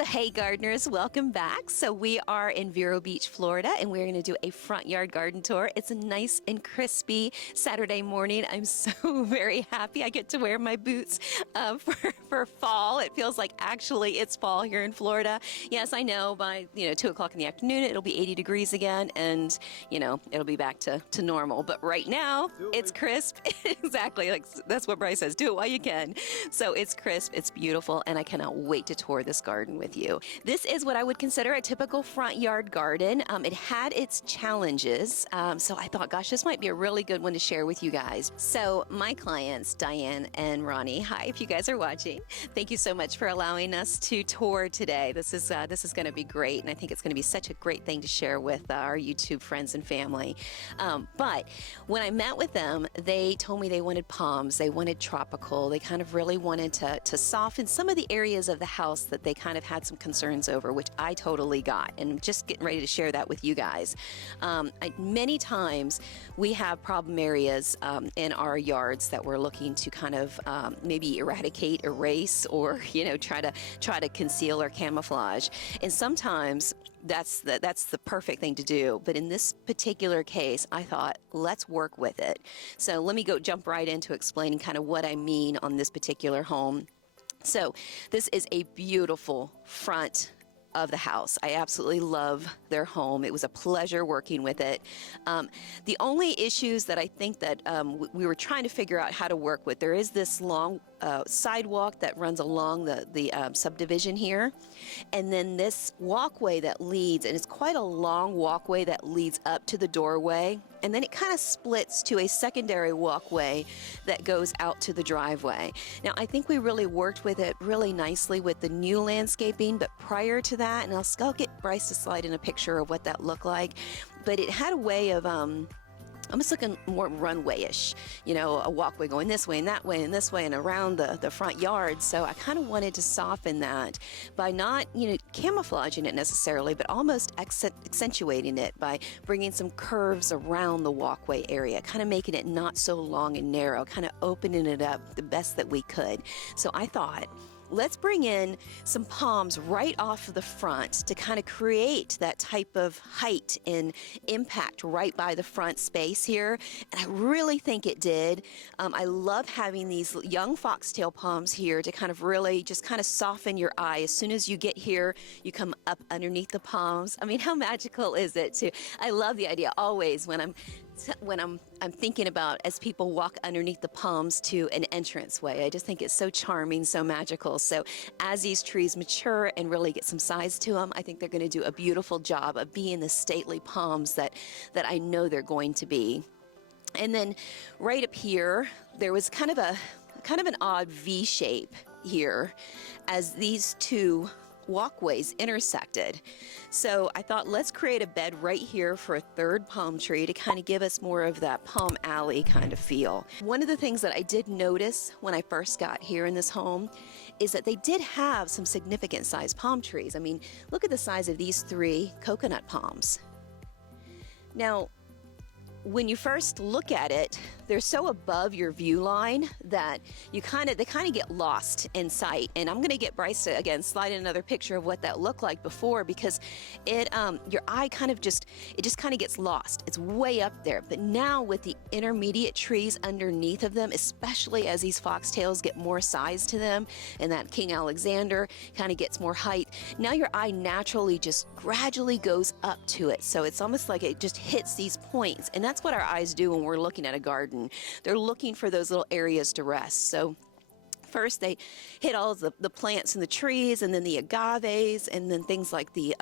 So hey gardeners, welcome back. So we are in Vero Beach, Florida, and we're going to do a front yard garden tour. It's a nice and crispy Saturday morning. I'm so very happy I get to wear my boots for fall. It feels like actually it's fall here in Florida. Yes, I know by 2 o'clock in the afternoon it'll be 80 degrees again, and it'll be back to normal. But right now it's crisp. Exactly, like that's what Bryce says. Do it while you can. So it's crisp, it's beautiful, and I cannot wait to tour this garden with you. This is what I would consider a typical front yard garden. It had its challenges, so I thought, gosh, this might be a really good one to share with you guys. So my clients, Diane and Ronnie, hi, if you guys are watching. Thank you so much for allowing us to tour today. This is going to be great, and I think it's going to be such a great thing to share with our YouTube friends and family. But when I met with them, they told me they wanted palms, they wanted tropical, they kind of really wanted to soften some of the areas of the house that they kind of had some concerns over, which I totally got, and I'm just getting ready to share that with you guys. Many times we have problem areas in our yards that we're looking to kind of maybe eradicate, erase, or try to conceal or camouflage. And sometimes that's the perfect thing to do. But in this particular case, I thought, let's work with it. So let me jump right into explaining kind of what I mean on this particular home. So this is a beautiful front of the house. I absolutely love their home. It was a pleasure working with it. The only issues that I think that we were trying to figure out how to work with, there is this long sidewalk that runs along the subdivision here, and then this walkway that leads, and it's quite a long walkway that leads up to the doorway, and then it kind of splits to a secondary walkway that goes out to the driveway. Now, I think we really worked with it really nicely with the new landscaping, but prior to that, and I'll get Bryce to slide in a picture of what that looked like, but it had a way of almost looking more runway-ish, a walkway going this way and that way and this way and around the front yard. So I kind of wanted to soften that by not, camouflaging it necessarily, but almost accentuating it by bringing some curves around the walkway area, kind of making it not so long and narrow, kind of opening it up the best that we could. So I thought, let's bring in some palms right off of the front to kind of create that type of height and impact right by the front space here. And I really think it did. I love having these young foxtail palms here to kind of really just kind of soften your eye. As soon as you get here, you come up underneath the palms. I mean, how magical is it I love the idea always when I'm thinking about as people walk underneath the palms to an entranceway. I just think it's so charming, so magical. So as these trees mature and really get some size to them, I think they're going to do a beautiful job of being the stately palms that I know they're going to be. And then right up here, there was kind of an odd V shape here as these two walkways intersected. So I thought, let's create a bed right here for a third palm tree to kind of give us more of that palm alley kind of feel. One of the things that I did notice when I first got here in this home is that they did have some significant sized palm trees. I mean, look at the size of these 3 coconut palms. Now, when you first look at it, they're so above your view line that they kind of get lost in sight. And I'm going to get Bryce to again slide in another picture of what that looked like before, because your eye kind of just gets lost. It's way up there. But now with the intermediate trees underneath of them, especially as these foxtails get more size to them and that King Alexander kind of gets more height, now your eye naturally just gradually goes up to it. So it's almost like it just hits these points. And that's what our eyes do when we're looking at a garden. They're looking for those little areas to rest. So first they hit all of the plants and the trees, and then the agaves, and then things like the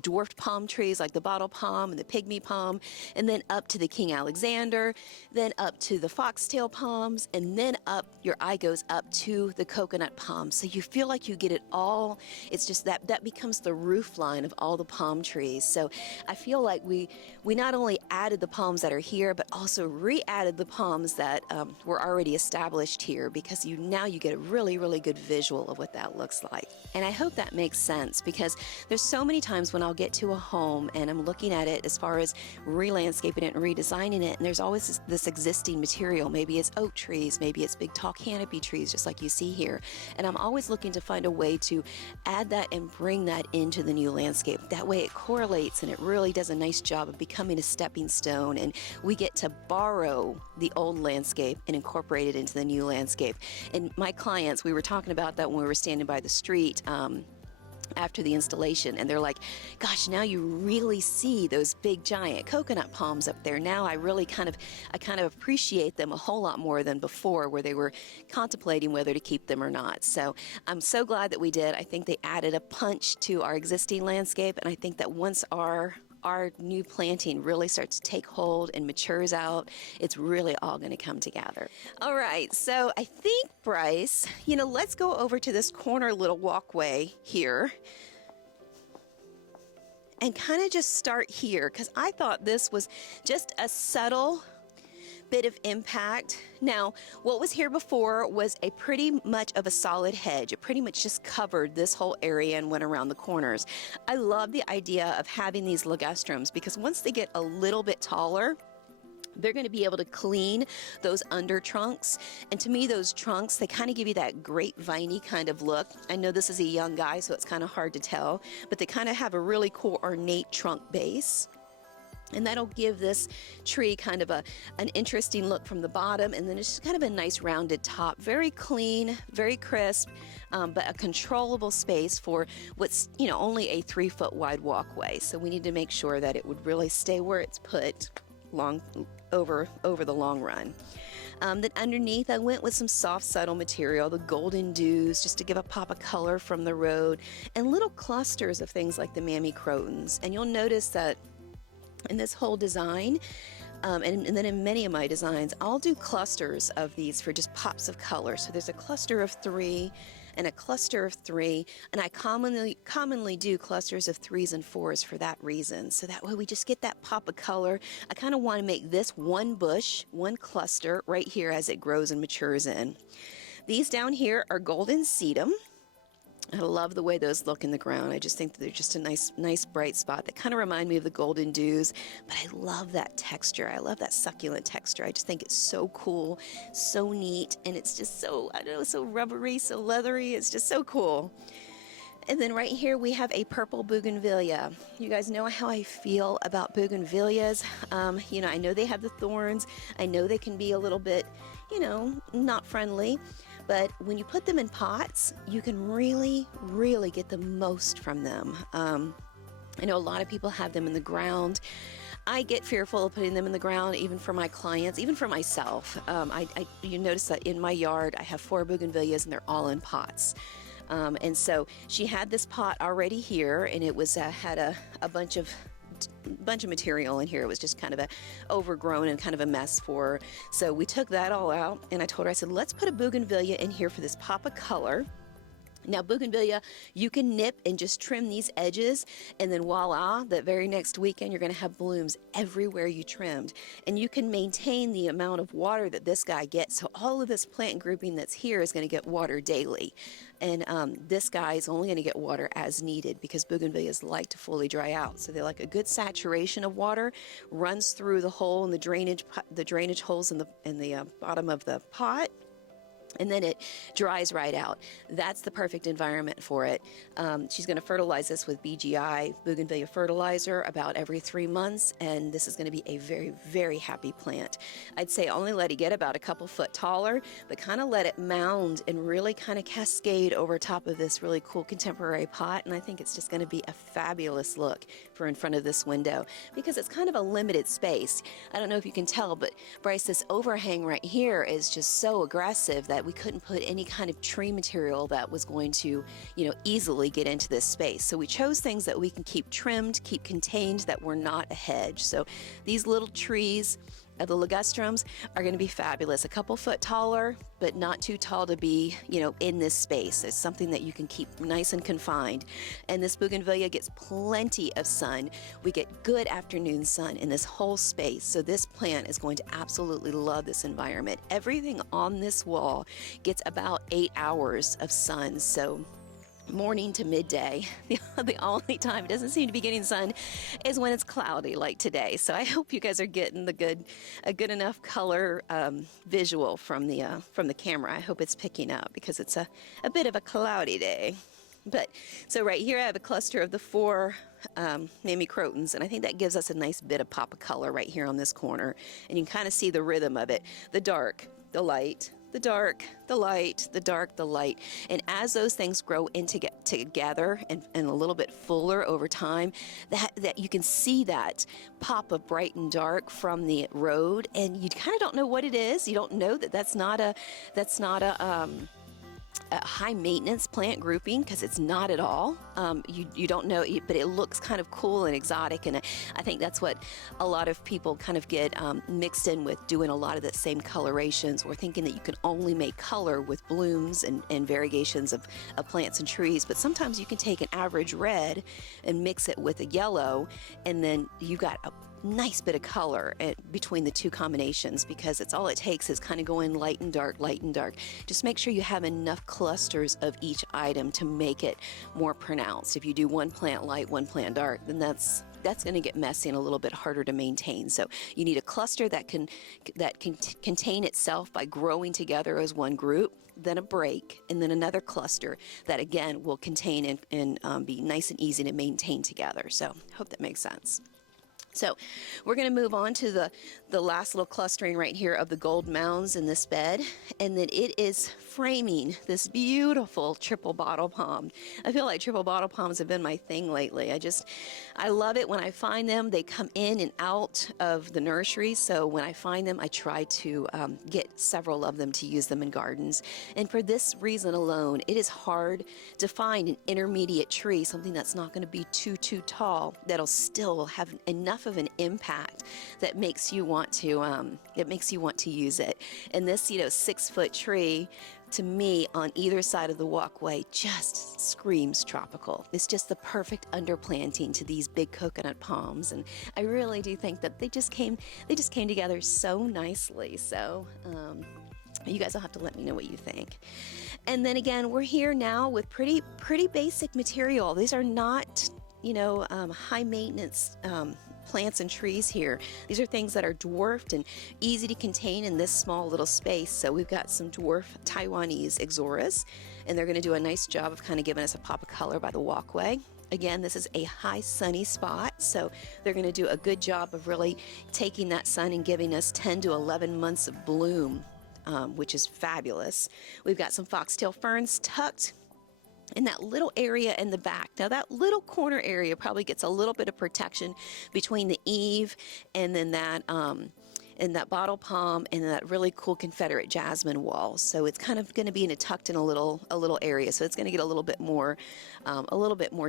dwarfed palm trees like the bottle palm and the pygmy palm, and then up to the King Alexander, then up to the foxtail palms, and then up, your eye goes up to the coconut palms. So you feel like you get it all. It's just that becomes the roof line of all the palm trees. So I feel like we not only added the palms that are here, but also re-added the palms that were already established here, because now you get a really, really good visual of what that looks like. And I hope that makes sense, because there's so many times when I'll get to a home and I'm looking at it as far as re-landscaping it and redesigning it, and there's always this existing material. Maybe it's oak trees, maybe it's big tall canopy trees, just like you see here. And I'm always looking to find a way to add that and bring that into the new landscape. That way it correlates and it really does a nice job of becoming a stepping stone, and we get to borrow the old landscape and incorporate it into the new landscape. And my clients, we were talking about that when we were standing by the street after the installation, and they're like, gosh, now you really see those big giant coconut palms up there. Now I kind of appreciate them a whole lot more than before, where they were contemplating whether to keep them or not. So I'm so glad that we did. I think they added a punch to our existing landscape, and I think that once our new planting really starts to take hold and matures out, it's really all going to come together. All right, so I think, Bryce, let's go over to this corner little walkway here and kind of just start here, because I thought this was just a subtle bit of impact. Now, what was here before was a pretty much of a solid hedge. It pretty much just covered this whole area and went around the corners. I love the idea of having these ligustrums, because once they get a little bit taller, they're going to be able to clean those under trunks. And to me, those trunks, they kind of give you that grapevine-y kind of look. I know this is a young guy, so it's kind of hard to tell, but they kind of have a really cool ornate trunk base. And that'll give this tree kind of an interesting look from the bottom, and then it's just kind of a nice rounded top. Very clean, very crisp, but a controllable space for what's only a 3-foot wide walkway. So we need to make sure that it would really stay where it's put over the long run. Then underneath, I went with some soft, subtle material, the golden dews, just to give a pop of color from the road, and little clusters of things like the mammy crotons. And you'll notice that in this whole design, and then in many of my designs, I'll do clusters of these for just pops of color. So there's a cluster of 3 and a cluster of 3, and I commonly do clusters of 3s and 4s for that reason. So that way we just get that pop of color. I kind of want to make this one bush, one cluster right here as it grows and matures in. These down here are golden sedum. I love the way those look in the ground. I just think that they're just a nice bright spot that kind of remind me of the golden dews, but I love that texture. I love that succulent texture. I just think it's so cool, so neat, and it's just so, I don't know, so rubbery, so leathery. It's just so cool. And then right here we have a purple bougainvillea. You guys know how I feel about bougainvilleas. I know they have the thorns. I know they can be a little bit, not friendly. But when you put them in pots, you can really, really get the most from them. I know a lot of people have them in the ground. I get fearful of putting them in the ground, even for my clients, even for myself. You notice that in my yard, I have 4 bougainvilleas, and they're all in pots. And so she had this pot already here, and it was had a bunch of material in here. It was just kind of overgrown and kind of a mess for her. So we took that all out, and I told her, I said, let's put a bougainvillea in here for this pop of color. Now, bougainvillea, you can nip and just trim these edges, and then voila, that very next weekend, you're going to have blooms everywhere you trimmed. And you can maintain the amount of water that this guy gets. So all of this plant grouping that's here is going to get water daily. And this guy is only going to get water as needed, because bougainvilleas like to fully dry out. So they like a good saturation of water, runs through the hole in the drainage holes in the bottom of the pot, and then it dries right out. That's the perfect environment for it. She's going to fertilize this with BGI, bougainvillea fertilizer, about every 3 months, and this is going to be a very, very happy plant. I'd say only let it get about a couple foot taller, but kind of let it mound and really kind of cascade over top of this really cool contemporary pot, and I think it's just going to be a fabulous look for in front of this window, because it's kind of a limited space. I don't know if you can tell, but Bryce, this overhang right here is just so aggressive that we couldn't put any kind of tree material that was going to, easily get into this space. So we chose things that we can keep trimmed, keep contained, that were not a hedge. So these little trees the ligustrums are going to be fabulous. A couple foot taller, but not too tall to be, in this space. It's something that you can keep nice and confined. And this bougainvillea gets plenty of sun. We get good afternoon sun in this whole space. So this plant is going to absolutely love this environment. Everything on this wall gets about 8 hours of sun. So morning to midday. The only time it doesn't seem to be getting sun is when it's cloudy like today. So I hope you guys are getting a good enough color visual from the camera. I hope it's picking up because it's a bit of a cloudy day. But so right here I have a cluster of the 4 Mamie Crotons, and I think that gives us a nice bit of pop of color right here on this corner. And you can kind of see the rhythm of it. The dark, the light, the dark, the light, the dark, the light. And as those things grow together and a little bit fuller over time, that you can see that pop of bright and dark from the road, and you kind of don't know what it is. You don't know that that's not a high maintenance plant grouping, because it's not at all. You don't know, but it looks kind of cool and exotic, and I think that's what a lot of people kind of get mixed in with doing a lot of the same colorations, or thinking that you can only make color with blooms and variegations of plants and trees. But sometimes you can take an average red and mix it with a yellow, and then you got a nice bit of color between the two combinations, because it's all it takes is kind of going light and dark, light and dark. Just make sure you have enough clusters of each item to make it more pronounced. If you do one plant light, one plant dark, then that's going to get messy and a little bit harder to maintain. So you need a cluster that can contain itself by growing together as one group, then a break, and then another cluster that again will contain and be nice and easy to maintain together. So hope that makes sense. So we're going to move on to the last little clustering right here of the gold mounds in this bed, and then it is framing this beautiful triple bottle palm. I feel like triple bottle palms have been my thing lately. I love it when I find them. They come in and out of the nursery, so when I find them, I try to get several of them to use them in gardens. And for this reason alone, it is hard to find an intermediate tree, something that's not going to be too tall, that'll still have enough of an impact that makes you want to use it. And this 6-foot tree, to me, on either side of the walkway, just screams tropical. It's just the perfect underplanting to these big coconut palms, and I really do think that they just came together so nicely. So you guys will have to let me know what you think. And then again, we're here now with pretty basic material. These are not high maintenance plants and trees here. These are things that are dwarfed and easy to contain in this small little space. So we've got some dwarf Taiwanese ixoras, and they're going to do a nice job of kind of giving us a pop of color by the walkway. Again, this is a high sunny spot, so they're going to do a good job of really taking that sun and giving us 10 to 11 months of bloom, which is fabulous. We've got some foxtail ferns tucked in that little area in the back. Now that little corner area probably gets a little bit of protection between the eave and then that bottle palm and that really cool Confederate jasmine wall. So it's kind of going to be tucked in a little area. So it's going to get a little bit more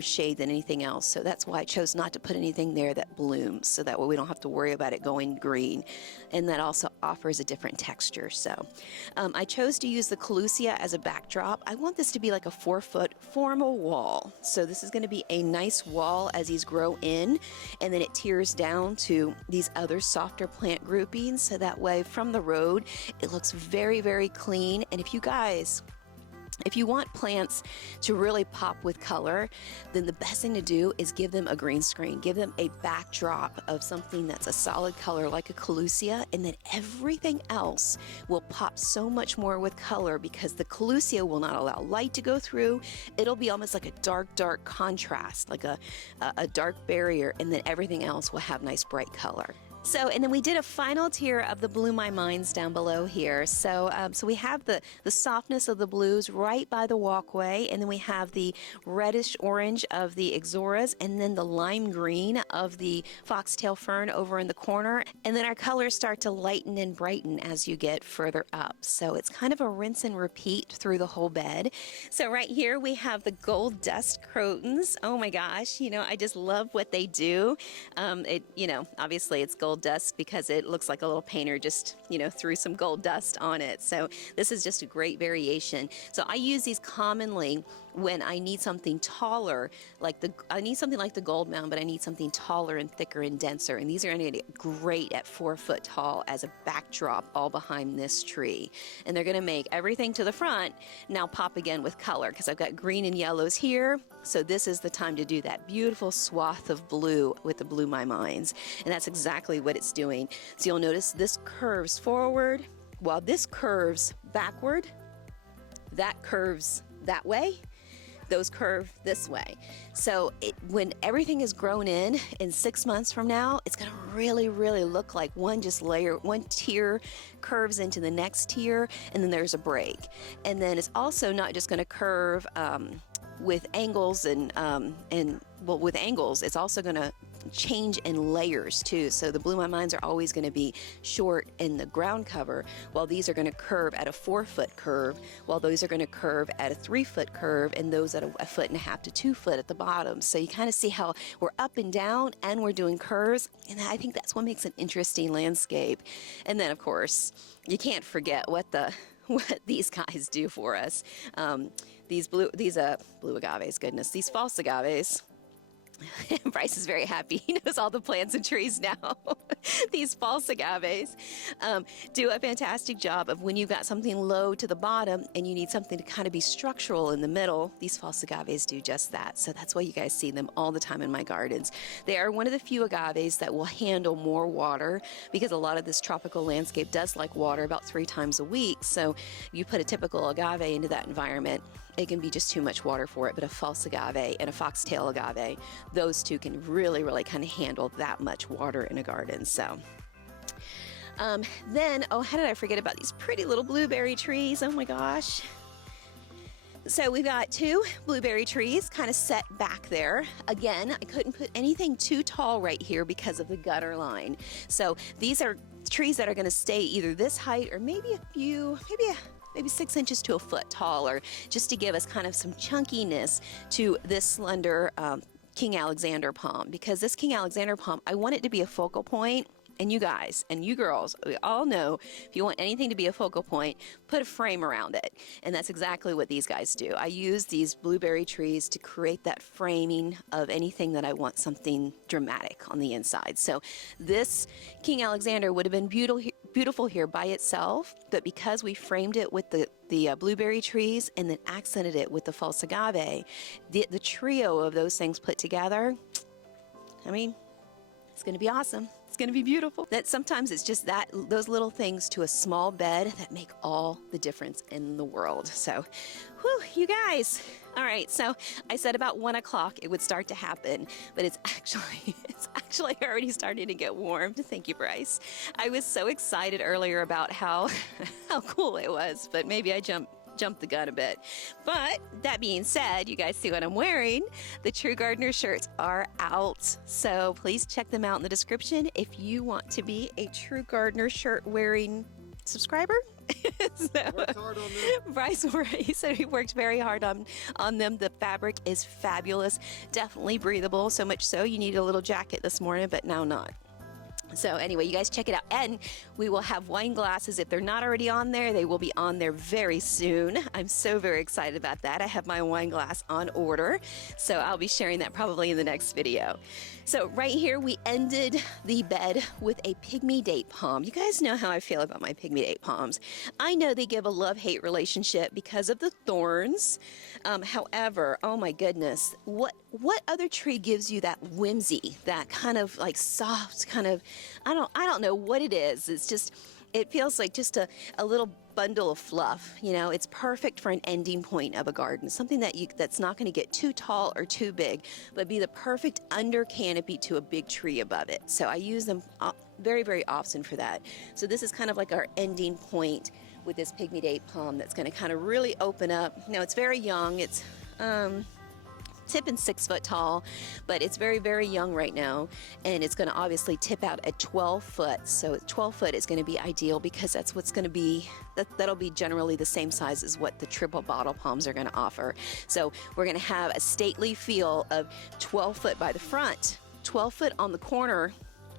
shade than anything else. So that's why I chose not to put anything there that blooms, so that way we don't have to worry about it going green. And that also offers a different texture. So I chose to use the Lucie as a backdrop. I want this to be like a 4-foot formal wall. So this is going to be a nice wall as these grow in, and then it tears down to these other softer plant groupings. So that way from the road, it looks very, very clean. And if you want plants to really pop with color, then the best thing to do is give them a green screen. Give them a backdrop of something that's a solid color like a Lucie, and then everything else will pop so much more with color, because the Lucie will not allow light to go through. It'll be almost like a dark contrast, like a dark barrier, and then everything else will have nice bright color. So, and then we did a final tier of the Blue My Minds down below here. So we have the softness of the blues right by the walkway, and then we have the reddish orange of the ixoras, and then the lime green of the foxtail fern over in the corner. And then our colors start to lighten and brighten as you get further up. So it's kind of a rinse and repeat through the whole bed. So right here we have the gold dust crotons. Oh my gosh, I just love what they do. Obviously it's gold gold dust because it looks like a little painter just, you know, threw some gold dust on it. So this is just a great variation. So I use these commonly when I need something taller, I need something like the gold mound, but I need something taller and thicker and denser. And these are going to get great at 4 foot tall as a backdrop all behind this tree. And they're going to make everything to the front now pop again with color because I've got green and yellows here. So this is the time to do that beautiful swath of blue with the Blue My Minds. And that's exactly what it's doing. So you'll notice this curves forward while this curves backward. That curves that way. Those curve this way. So when everything is grown in 6 months from now, it's going to really, really look like one tier curves into the next tier, and then there's a break. And then it's also not just going to curve with angles with angles, it's also going to change in layers too. So the Blue My Minds are always going to be short in the ground cover, while these are going to curve at a 4 foot curve, while those are going to curve at a 3 foot curve, and those at a 1.5 to 2 foot at the bottom. So you kind of see how we're up and down and we're doing curves, and I think that's what makes an interesting landscape. And then of course you can't forget what these guys do for us. These blue agaves, goodness, these false agaves. Bryce is very happy. He knows all the plants and trees now. These false agaves do a fantastic job of when you've got something low to the bottom and you need something to kind of be structural in the middle. These false agaves do just that. So that's why you guys see them all the time in my gardens. They are one of the few agaves that will handle more water because a lot of this tropical landscape does like water about 3 times a week. So you put a typical agave into that environment, it can be just too much water for it. But a false agave and a foxtail agave, those two can really, really kind of handle that much water in a garden. So then, how did I forget about these pretty little blueberry trees? Oh my gosh. So we've got 2 blueberry trees kind of set back there. Again, I couldn't put anything too tall right here because of the gutter line. So these are trees that are going to stay either this height or maybe maybe 6 inches to a foot taller, just to give us kind of some chunkiness to this slender King Alexander palm. Because this King Alexander palm, I want it to be a focal point. And you guys and you girls, we all know if you want anything to be a focal point, put a frame around it. And that's exactly what these guys do. I use these blueberry trees to create that framing of anything that I want something dramatic on the inside. So this King Alexander would have been beautiful here by itself, but because we framed it with the blueberry trees and then accented it with the false agave, the trio of those things put together, I mean, it's going to be awesome. It's going to be beautiful. That sometimes it's just those little things to a small bed that make all the difference in the world. So, whew, you guys. All right, so I said about 1 o'clock it would start to happen, but it's actually already starting to get warm. Thank you, Bryce. I was so excited earlier about how cool it was, but maybe I jumped the gun a bit. But that being said, you guys see what I'm wearing. The True Gardener shirts are out, so please check them out in the description if you want to be a True Gardener shirt wearing subscriber. So, worked hard on them. Bryce, he said he worked very hard on them. The fabric is fabulous, definitely breathable, so much so you need a little jacket this morning, but now not. So anyway, you guys check it out. And we will have wine glasses. If they're not already on there, they will be on there very soon. I'm so very excited about that. I have my wine glass on order, so I'll be sharing that probably in the next video. So right here, we ended the bed with a pygmy date palm. You guys know how I feel about my pygmy date palms. I know they give a love-hate relationship because of the thorns. However, oh my goodness, what other tree gives you that whimsy, that kind of like soft kind of, I don't know what it is. It's just, it feels like just a little bundle of fluff. You know, it's perfect for an ending point of a garden, something that's not going to get too tall or too big, but be the perfect under canopy to a big tree above it. So I use them very, very often for that. So this is kind of like our ending point with this pygmy date palm that's going to kind of really open up. Now it's very young. It's tipping 6 foot tall, but it's very, very young right now, and it's going to obviously tip out at 12 foot. So 12 foot is going to be ideal because that's what's going to be, that'll be generally the same size as what the triple bottle palms are going to offer. So we're going to have a stately feel of 12 foot by the front, 12 foot on the corner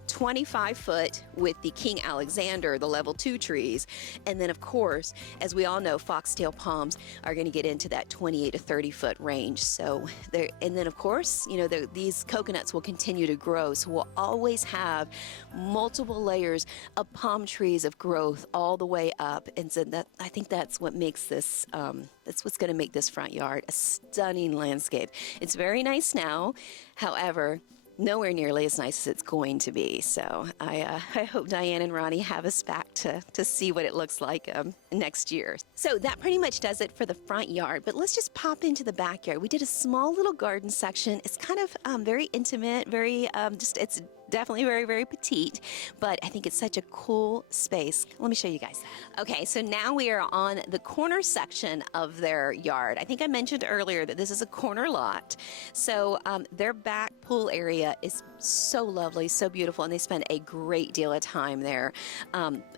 25 foot with the King Alexander, the level 2 trees. And then of course, as we all know, foxtail palms are going to get into that 28 to 30 foot range. So there, and then of course, you know, these coconuts will continue to grow. So we'll always have multiple layers of palm trees of growth all the way up. And so that, I think that's what makes this, that's what's going to make this front yard a stunning landscape. It's very nice now. However, nowhere nearly as nice as it's going to be. So I hope Diane and Ronnie have us back to see what it looks like next year. So that pretty much does it for the front yard, but let's just pop into the backyard. We did a small little garden section. It's kind of very intimate, very it's definitely very, very petite, but I think it's such a cool space. Let me show you guys that. Okay, so now we are on the corner section of their yard. I think I mentioned earlier that this is a corner lot. So their back pool area is so lovely, so beautiful, and they spend a great deal of time there.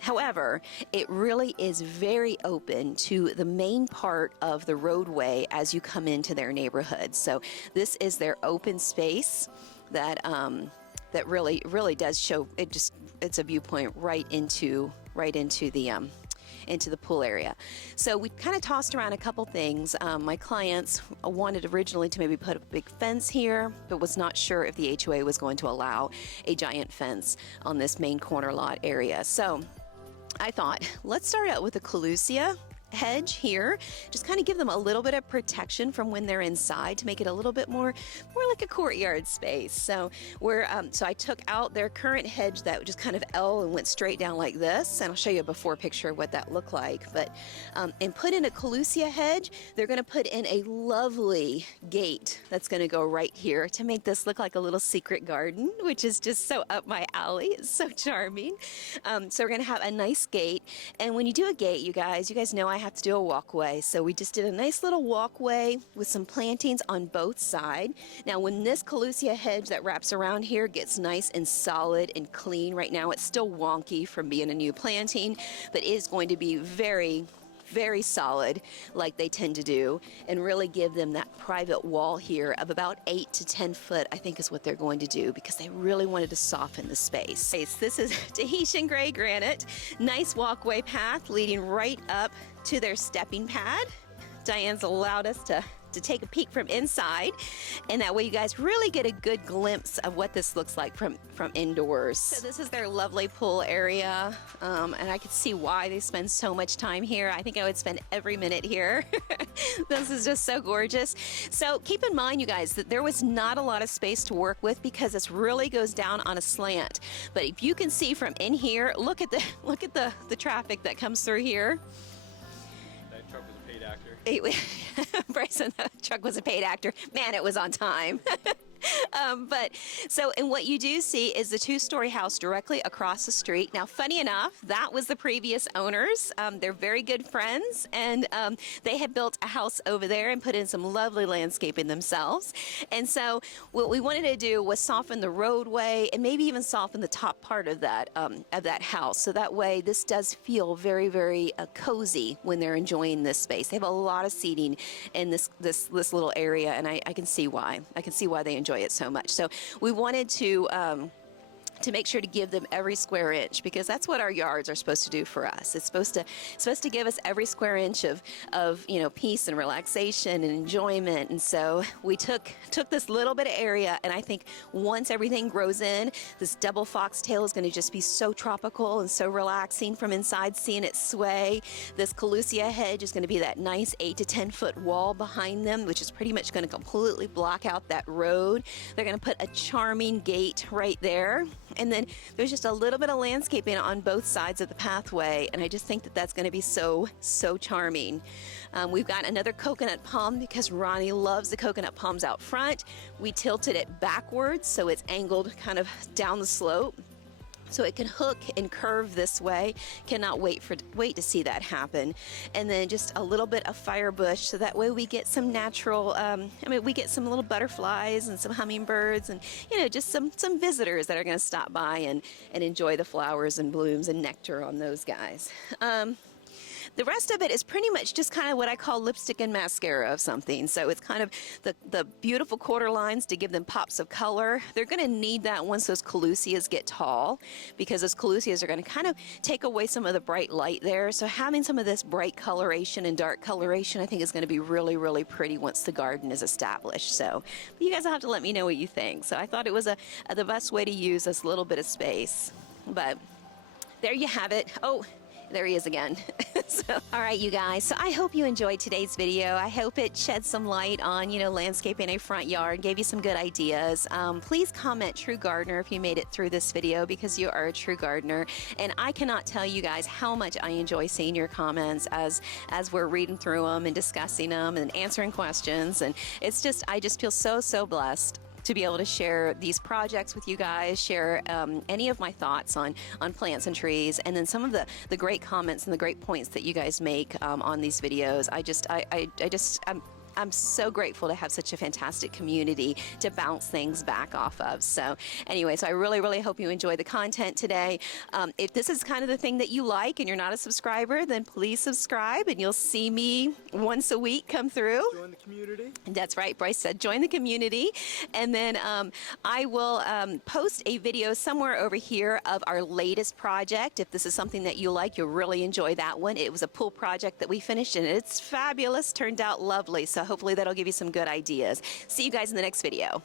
However, it really is very open to the main part of the roadway as you come into their neighborhood. So this is their open space that that really does show. It's a viewpoint right into the pool area. So we kind of tossed around a couple things. My clients wanted originally to maybe put a big fence here, but was not sure if the HOA was going to allow a giant fence on this main corner lot area. So I thought, let's start out with a collusia hedge here, just kind of give them a little bit of protection from when they're inside to make it a little bit more like a courtyard space. So so I took out their current hedge that just kind of L and went straight down like this, and I'll show you a before picture of what that looked like. But and put in a collusia hedge. They're going to put in a lovely gate that's going to go right here to make this look like a little secret garden, which is just so up my alley. It's so charming. So we're going to have a nice gate, and when you do a gate, you guys know I have to do a walkway. So we just did a nice little walkway with some plantings on both sides. Now when this collusia hedge that wraps around here gets nice and solid and clean, right now it's still wonky from being a new planting, but it is going to be very, very solid like they tend to do, and really give them that private wall here of about 8 to 10 foot, I think is what they're going to do, because they really wanted to soften the space. This is Tahitian gray granite, nice walkway path leading right up to their stepping pad. Diane's allowed us to take a peek from inside, and that way you guys really get a good glimpse of what this looks like from indoors. So this is their lovely pool area, and I could see why they spend so much time here. I think I would spend every minute here. This is just so gorgeous. So keep in mind, you guys, that there was not a lot of space to work with because this really goes down on a slant. But if you can see from in here, look at the traffic that comes through here. That truck was a paid actor. Bryson, the truck was a paid actor. Man, it was on time. And what you do see is the two-story house directly across the street. Now, funny enough, that was the previous owners. They're very good friends, and they had built a house over there and put in some lovely landscaping themselves. And so what we wanted to do was soften the roadway and maybe even soften the top part of that house. So that way, this does feel very, very cozy when they're enjoying this space. They have a lot of seating in this little area, and I can see why. I can see why they enjoy it so much. So we wanted to make sure to give them every square inch, because that's what our yards are supposed to do for us. It's supposed to give us every square inch of peace and relaxation and enjoyment. And so we took this little bit of area, and I think once everything grows in, this double foxtail is going to just be so tropical and so relaxing from inside, seeing it sway. This collusia hedge is going to be that nice 8 to 10 foot wall behind them, which is pretty much going to completely block out that road. They're going to put a charming gate right there. And then there's just a little bit of landscaping on both sides of the pathway, and I just think that that's going to be so charming. We've got another coconut palm because Ronnie loves the coconut palms out front. We tilted it backwards so it's angled kind of down the slope, so it can hook and curve this way. Cannot wait to see that happen. And then just a little bit of fire bush, so that way we get some natural, we get some little butterflies and some hummingbirds, and just some visitors that are going to stop by and enjoy the flowers and blooms and nectar on those guys. The rest of it is pretty much just kind of what I call lipstick and mascara of something. So it's kind of the beautiful quarter lines to give them pops of color. They're going to need that once those calusias get tall, because those calusias are going to kind of take away some of the bright light there. So having some of this bright coloration and dark coloration, I think is going to be really, really pretty once the garden is established. So you guys will have to let me know what you think. So I thought it was the best way to use this little bit of space. But there you have it. Oh, there he is again. So, all right, you guys. So I hope you enjoyed today's video. I hope it shed some light on, landscaping a front yard, gave you some good ideas. Please comment True Gardener if you made it through this video, because you are a true gardener. And I cannot tell you guys how much I enjoy seeing your comments as we're reading through them and discussing them and answering questions. And I just feel so blessed to be able to share these projects with you guys, share any of my thoughts on plants and trees, and then some of the great comments and the great points that you guys make on these videos. I'm so grateful to have such a fantastic community to bounce things back off of. So anyway, so I really hope you enjoy the content today. If this is kind of the thing that you like and you're not a subscriber, then please subscribe and you'll see me once a week come through. Join the community. That's right, Bryce said join the community. And then I will post a video somewhere over here of our latest project. If this is something that you like, you'll really enjoy that one. It was a pool project that we finished and it's fabulous, turned out lovely. So hopefully that'll give you some good ideas. See you guys in the next video.